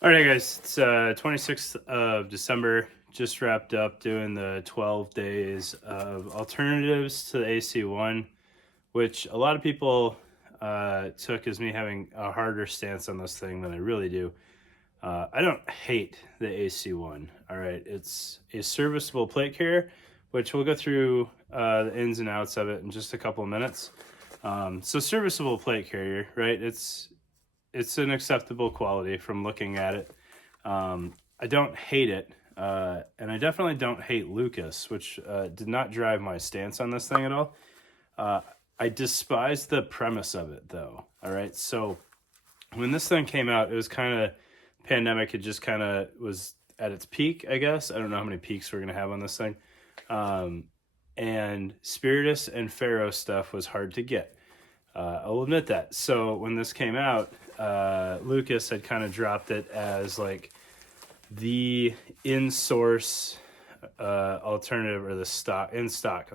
All right, guys, it's 26th of December. Just wrapped up doing the 12 days of alternatives to the AC1, which a lot of people took as me having a harder stance on this thing than I really do. I don't hate the AC1. All right, it's a serviceable plate carrier, which we'll go through the ins and outs of it in just a couple of minutes. So serviceable plate carrier, right? It's an acceptable quality from looking at it. I don't hate it, and I definitely don't hate Lucas, which did not drive my stance on this thing at all. I despise the premise of it, though. All right, so when this thing came out, it was kind of pandemic. It just kind of was at its peak, I guess. I don't know how many peaks we're gonna have on this thing. And Spiritus and Pharaoh stuff was hard to get. I'll admit that. So when this came out, Lucas had kind of dropped it as like the in-source alternative, or the stock in-stock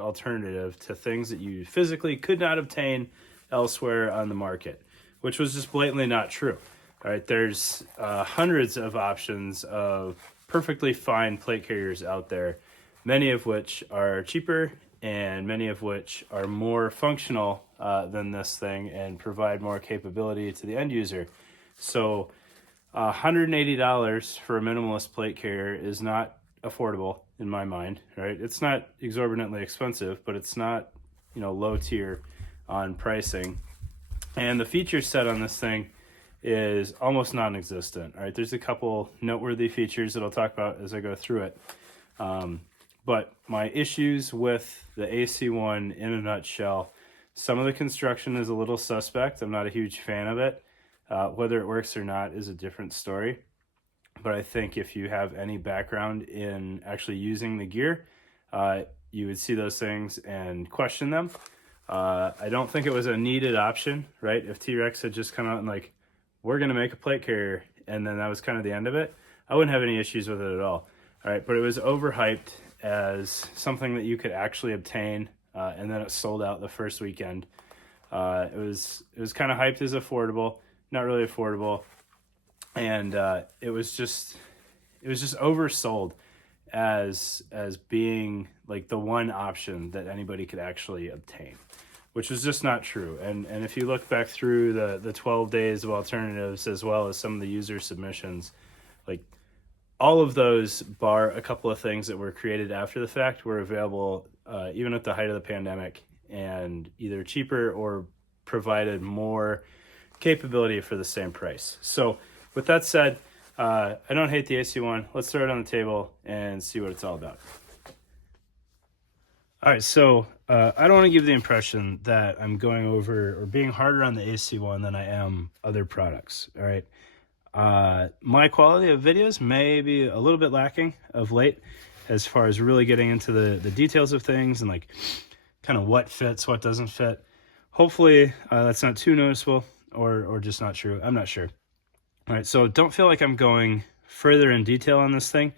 alternative to things that you physically could not obtain elsewhere on the market, which was just blatantly not true. All right, there's hundreds of options of perfectly fine plate carriers out there, many of which are cheaper and many of which are more functional than this thing and provide more capability to the end user. So $180 for a minimalist plate carrier is not affordable in my mind, right? It's not exorbitantly expensive, but it's not, low tier on pricing. And the feature set on this thing is almost non-existent. All right, there's a couple noteworthy features that I'll talk about as I go through it. But my issues with the AC1 in a nutshell, some of the construction is a little suspect. I'm not a huge fan of it. Whether it works or not is a different story. But I think if you have any background in actually using the gear, you would see those things and question them. I don't think it was a needed option, right? If TREX had just come out and like, we're going to make a plate carrier, and then that was kind of the end of it, I wouldn't have any issues with it at all. All right, but it was overhyped as something that you could actually obtain, and then it sold out the first weekend. It was kind of hyped as affordable, not really affordable, and it was just oversold as being like the one option that anybody could actually obtain, which was just not true. And if you look back through the 12 days of alternatives, as well as some of the user submissions, like all of those, bar a couple of things that were created after the fact, were available even at the height of the pandemic, and either cheaper or provided more capability for the same price. So with that said, I don't hate the AC1. Let's throw it on the table and see what it's all about. All right, so I don't want to give the impression that I'm going over or being harder on the AC1 than I am other products. All right. My quality of videos may be a little bit lacking of late, as far as really getting into the details of things and like kind of what fits, what doesn't fit. Hopefully that's not too noticeable, or just not true. I'm not sure. All right, so don't feel like I'm going further in detail on this thing.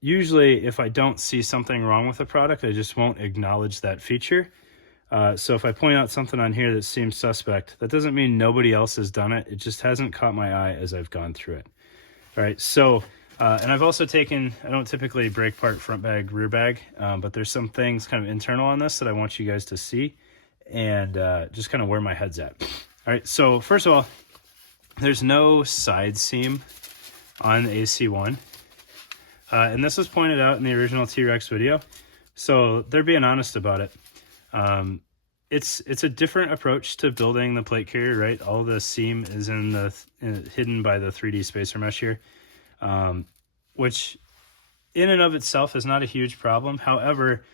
Usually if I don't see something wrong with the product, I just won't acknowledge that feature. So if I point out something on here that seems suspect, that doesn't mean nobody else has done it. It just hasn't caught my eye as I've gone through it. All right, so, and I've also taken, I don't typically break part front bag, rear bag, but there's some things kind of internal on this that I want you guys to see, and just kind of where my head's at. All right, so first of all, there's no side seam on the AC1. And this was pointed out in the original TREX video, so they're being honest about it. It's a different approach to building the plate carrier, right? All the seam is hidden by the 3D spacer mesh here, which in and of itself is not a huge problem. However,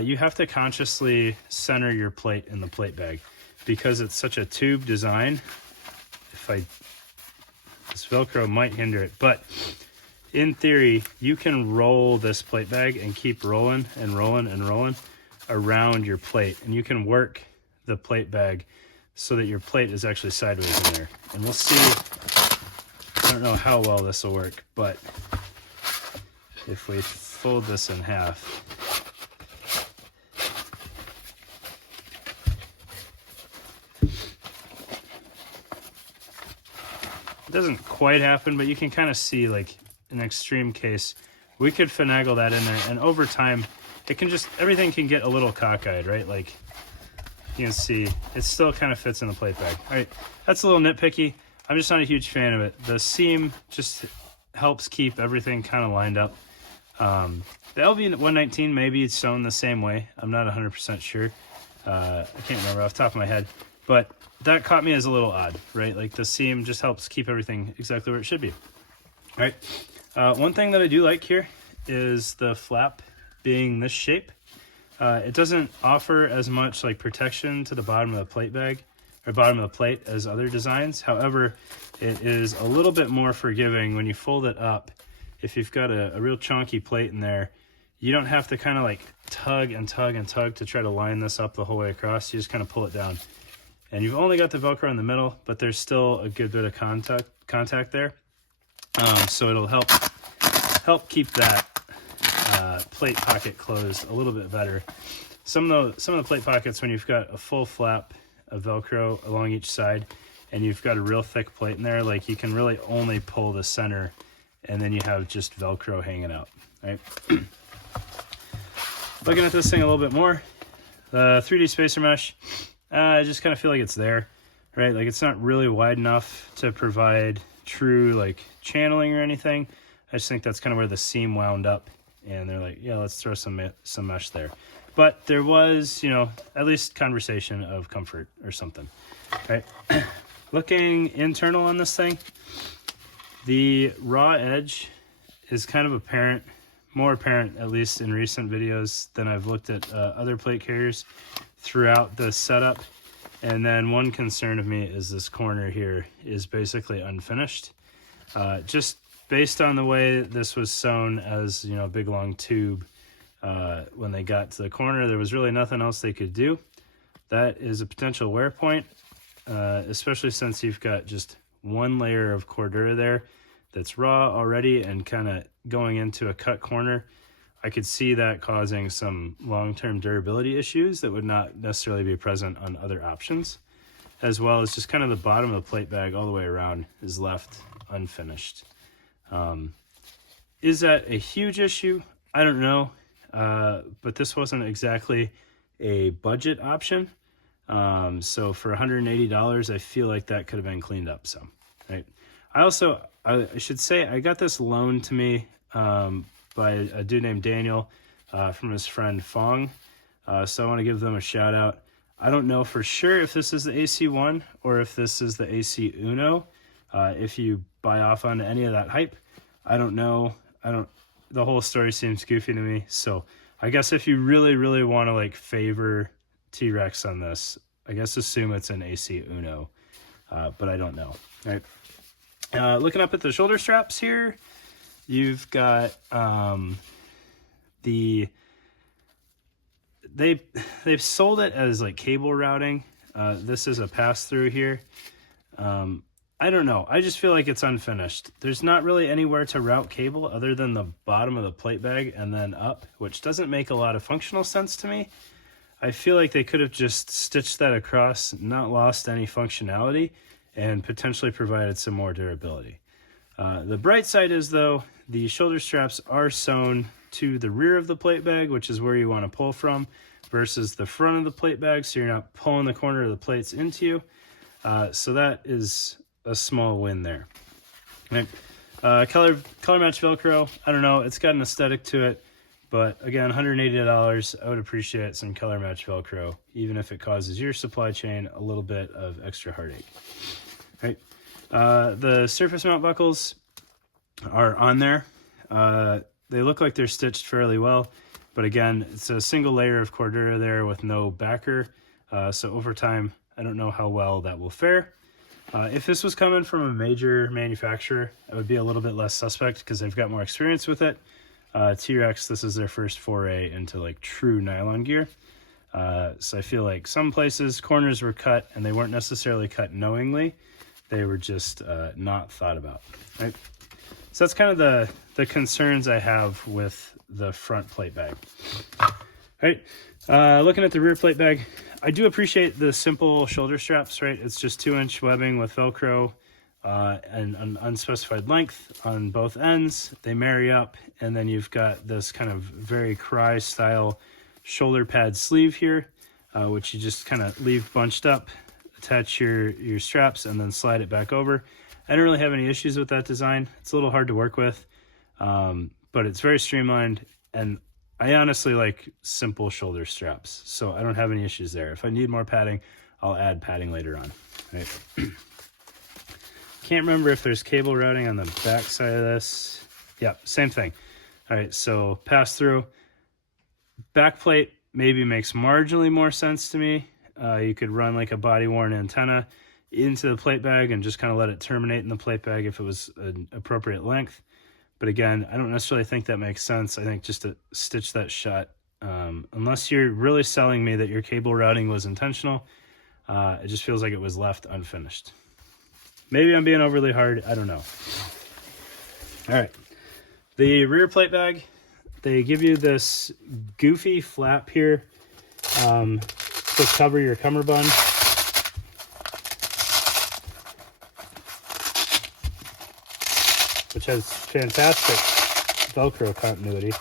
you have to consciously center your plate in the plate bag because it's such a tube design. This Velcro might hinder it, but in theory, you can roll this plate bag and keep rolling and rolling and rolling around your plate, and you can work the plate bag so that your plate is actually sideways in there. And we'll see, I don't know how well this will work, but if we fold this in half, It doesn't quite happen, but you can kind of see, like, in an extreme case, we could finagle that in there, and over time, it can just, everything can get a little cockeyed, right? Like, you can see, it still kind of fits in the plate bag. All right, that's a little nitpicky. I'm just not a huge fan of it. The seam just helps keep everything kind of lined up. The LV119 may be sewn the same way. I'm not 100% sure. I can't remember off the top of my head, but that caught me as a little odd, right? Like the seam just helps keep everything exactly where it should be. All right. One thing that I do like here is the flap being this shape. It doesn't offer as much like protection to the bottom of the plate bag or bottom of the plate as other designs. However, it is a little bit more forgiving when you fold it up. If you've got a real chunky plate in there, you don't have to kind of like tug and tug and tug to try to line this up the whole way across. You just kind of pull it down. And you've only got the Velcro in the middle, but there's still a good bit of contact there. So it'll help keep that plate pocket closed a little bit better. Some of the plate pockets, when you've got a full flap of Velcro along each side and you've got a real thick plate in there, like you can really only pull the center and then you have just Velcro hanging out, right? Looking at this thing a little bit more, the 3D spacer mesh, I just kind of feel like it's there, right? Like it's not really wide enough to provide true like channeling or anything. I just think that's kind of where the seam wound up, and they're like, yeah, let's throw some mesh there. But there was, you know, at least conversation of comfort or something, right? Looking internal on this thing, the raw edge is kind of apparent, more apparent at least in recent videos than I've looked at other plate carriers throughout the setup. And then one concern of me is this corner here is basically unfinished. Just based on the way this was sewn as, you know, a big long tube, when they got to the corner, there was really nothing else they could do. That is a potential wear point, especially since you've got just one layer of Cordura there that's raw already and kind of going into a cut corner. I could see that causing some long-term durability issues that would not necessarily be present on other options, as well as just kind of the bottom of the plate bag all the way around is left unfinished. Is that a huge issue? I don't know, but this wasn't exactly a budget option. So for $180, I feel like that could have been cleaned up some, right? I should say I got this loaned to me by a dude named Daniel from his friend Fong. So I want to give them a shout out. I don't know for sure if this is the AC1 or if this is the AC Uno. If you buy off on any of that hype, I don't know. The whole story seems goofy to me. So I guess if you really, really want to like favor T-Rex on this, I guess assume it's an AC Uno, but I don't know. Right. Looking up at the shoulder straps here, you've got they've sold it as like cable routing. This is a pass-through here. I don't know. I just feel like it's unfinished. There's not really anywhere to route cable other than the bottom of the plate bag and then up, which doesn't make a lot of functional sense to me. I feel like they could have just stitched that across, not lost any functionality, and potentially provided some more durability. The bright side is, though, the shoulder straps are sewn to the rear of the plate bag, which is where you want to pull from, versus the front of the plate bag, so you're not pulling the corner of the plates into you. So that is a small win there. Right. Color match Velcro, I don't know, it's got an aesthetic to it, but again, $180, I would appreciate some color match Velcro, even if it causes your supply chain a little bit of extra heartache. Right. The surface mount buckles are on there. They look like they're stitched fairly well, but again, it's a single layer of Cordura there with no backer. So over time, I don't know how well that will fare. If this was coming from a major manufacturer, I would be a little bit less suspect because they've got more experience with it. T-Rex, this is their first foray into like true nylon gear. So I feel like some places corners were cut and they weren't necessarily cut knowingly. They were just not thought about, right? So that's kind of the concerns I have with the front plate bag. Right, looking at the rear plate bag, I do appreciate the simple shoulder straps, right? It's just 2-inch webbing with Velcro and an unspecified length on both ends. They marry up, and then you've got this kind of very Cry style shoulder pad sleeve here, which you just kind of leave bunched up, attach your straps, and then slide it back over. I don't really have any issues with that design. It's a little hard to work with, but it's very streamlined, and I honestly like simple shoulder straps, so I don't have any issues there. If I need more padding, I'll add padding later on. Right. Can't remember if there's cable routing on the back side of this. Yeah, same thing. All right, so pass through. Back plate maybe makes marginally more sense to me. You could run like a body worn antenna into the plate bag and just kind of let it terminate in the plate bag if it was an appropriate length. But again, I don't necessarily think that makes sense. I think just to stitch that shut, unless you're really selling me that your cable routing was intentional, it just feels like it was left unfinished. Maybe I'm being overly hard. I don't know. All right. The rear plate bag, they give you this goofy flap here to cover your cummerbund. Which has fantastic Velcro continuity.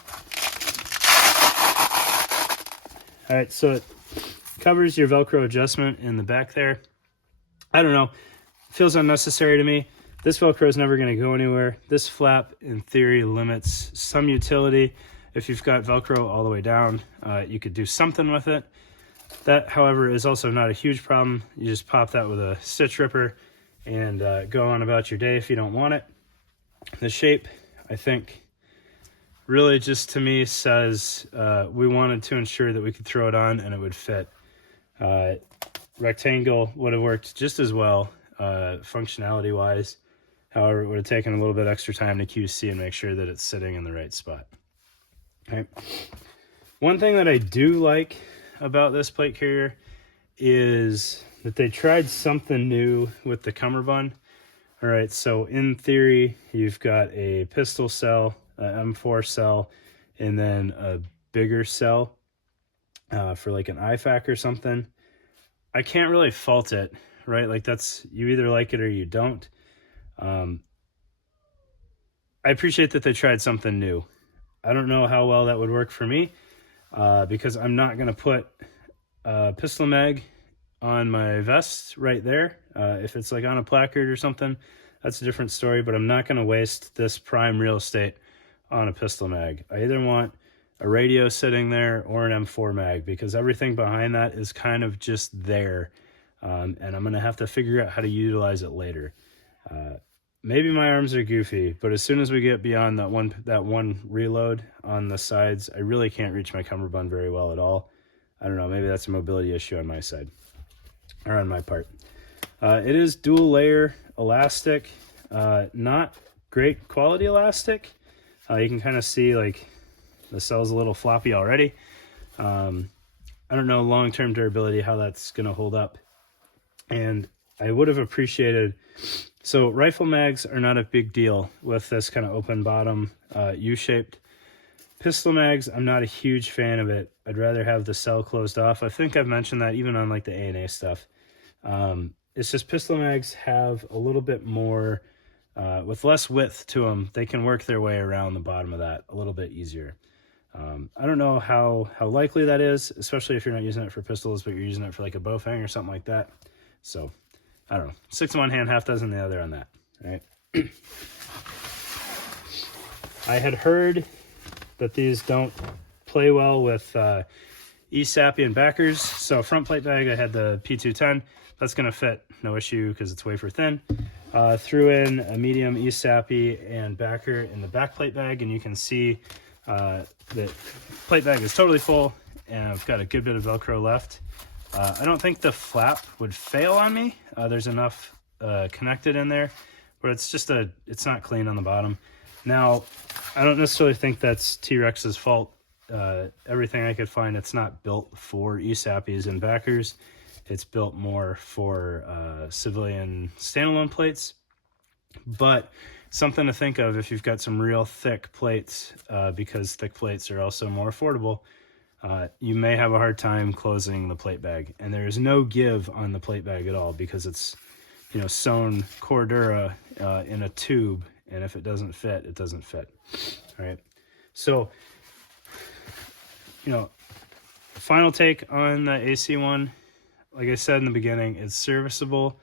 All right, so it covers your Velcro adjustment in the back there. I don't know. Feels unnecessary to me. This Velcro is never going to go anywhere. This flap, in theory, limits some utility. If you've got Velcro all the way down, you could do something with it. That, however, is also not a huge problem. You just pop that with a stitch ripper and go on about your day if you don't want it. The shape, I think, really just to me says we wanted to ensure that we could throw it on and it would fit. Rectangle would have worked just as well. Functionality wise, however, it would have taken a little bit extra time to QC and make sure that it's sitting in the right spot. Okay. One thing that I do like about this plate carrier is that they tried something new with the cummerbund. All right, so in theory, you've got a pistol cell, an M4 cell, and then a bigger cell for like an IFAC or something. I can't really fault it. Right, like that's, you either like it or you don't. I appreciate that they tried something new. I don't know how well that would work for me because I'm not going to put a pistol mag on my vest right there. If it's like on a placard or something, that's a different story, but I'm not going to waste this prime real estate on a pistol mag. I either want a radio sitting there or an M4 mag because everything behind that is kind of just there. And I'm going to have to figure out how to utilize it later. Maybe my arms are goofy, but as soon as we get beyond that one reload on the sides, I really can't reach my cummerbund very well at all. I don't know, maybe that's a mobility issue on my side, or on my part. It is dual layer elastic, not great quality elastic. You can kind of see like the cell's a little floppy already. I don't know long-term durability, how that's going to hold up. And I would have appreciated, so rifle mags are not a big deal with this kind of open bottom U-shaped. Pistol mags, I'm not a huge fan of it. I'd rather have the cell closed off. I think I've mentioned that even on like the A&A stuff. It's just pistol mags have a little bit more, with less width to them, they can work their way around the bottom of that a little bit easier. I don't know how likely that is, especially if you're not using it for pistols, but you're using it for like a bowfang or something like that. So, I don't know. 6 in one hand, half dozen the other on that. All right. I had heard that these don't play well with ESAPI and backers. So front plate bag, I had the P210. That's going to fit, no issue, because it's wafer thin. Threw in a medium ESAPI and backer in the back plate bag, and you can see that plate bag is totally full, and I've got a good bit of Velcro left. I don't think the flap would fail on me. There's enough connected in there, but it's not clean on the bottom. Now, I don't necessarily think that's T-Rex's fault. Everything I could find, it's not built for ESAPIs and backers. It's built more for civilian standalone plates. But something to think of if you've got some real thick plates, because thick plates are also more affordable. You may have a hard time closing the plate bag, and there is no give on the plate bag at all because it's sewn Cordura in a tube, and if it doesn't fit, it doesn't fit. All right. So, final take on the AC one. Like I said in the beginning, it's serviceable.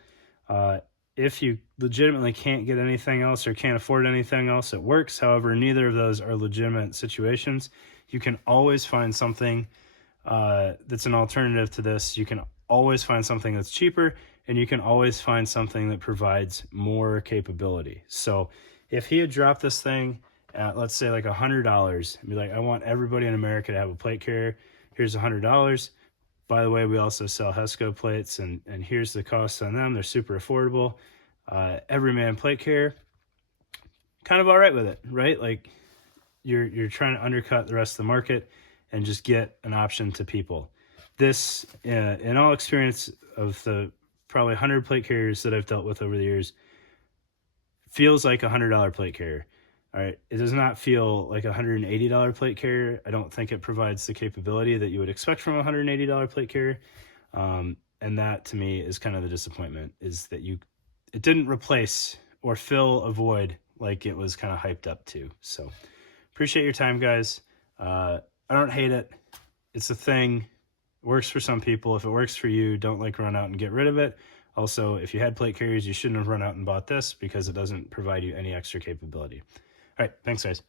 If you legitimately can't get anything else or can't afford anything else, it works. However, neither of those are legitimate situations. You can always find something that's an alternative to this. You can always find something that's cheaper, and you can always find something that provides more capability. So if he had dropped this thing at, let's say, like $100, and be like, I want everybody in America to have a plate carrier. Here's $100. By the way, we also sell Hesco plates, and here's the cost on them. They're super affordable. Everyman plate carrier, kind of all right with it, right? Like you're trying to undercut the rest of the market and just get an option to people. This, in all experience of the probably 100 plate carriers that I've dealt with over the years, feels like a $100 plate carrier. All right, it does not feel like a $180 plate carrier. I don't think it provides the capability that you would expect from a $180 plate carrier. And that to me is kind of the disappointment, is that it didn't replace or fill a void like it was kind of hyped up to. So appreciate your time, guys. I don't hate it. It's a thing. It works for some people. If it works for you, don't run out and get rid of it. Also, if you had plate carriers, you shouldn't have run out and bought this, because it doesn't provide you any extra capability. All right, thanks, guys.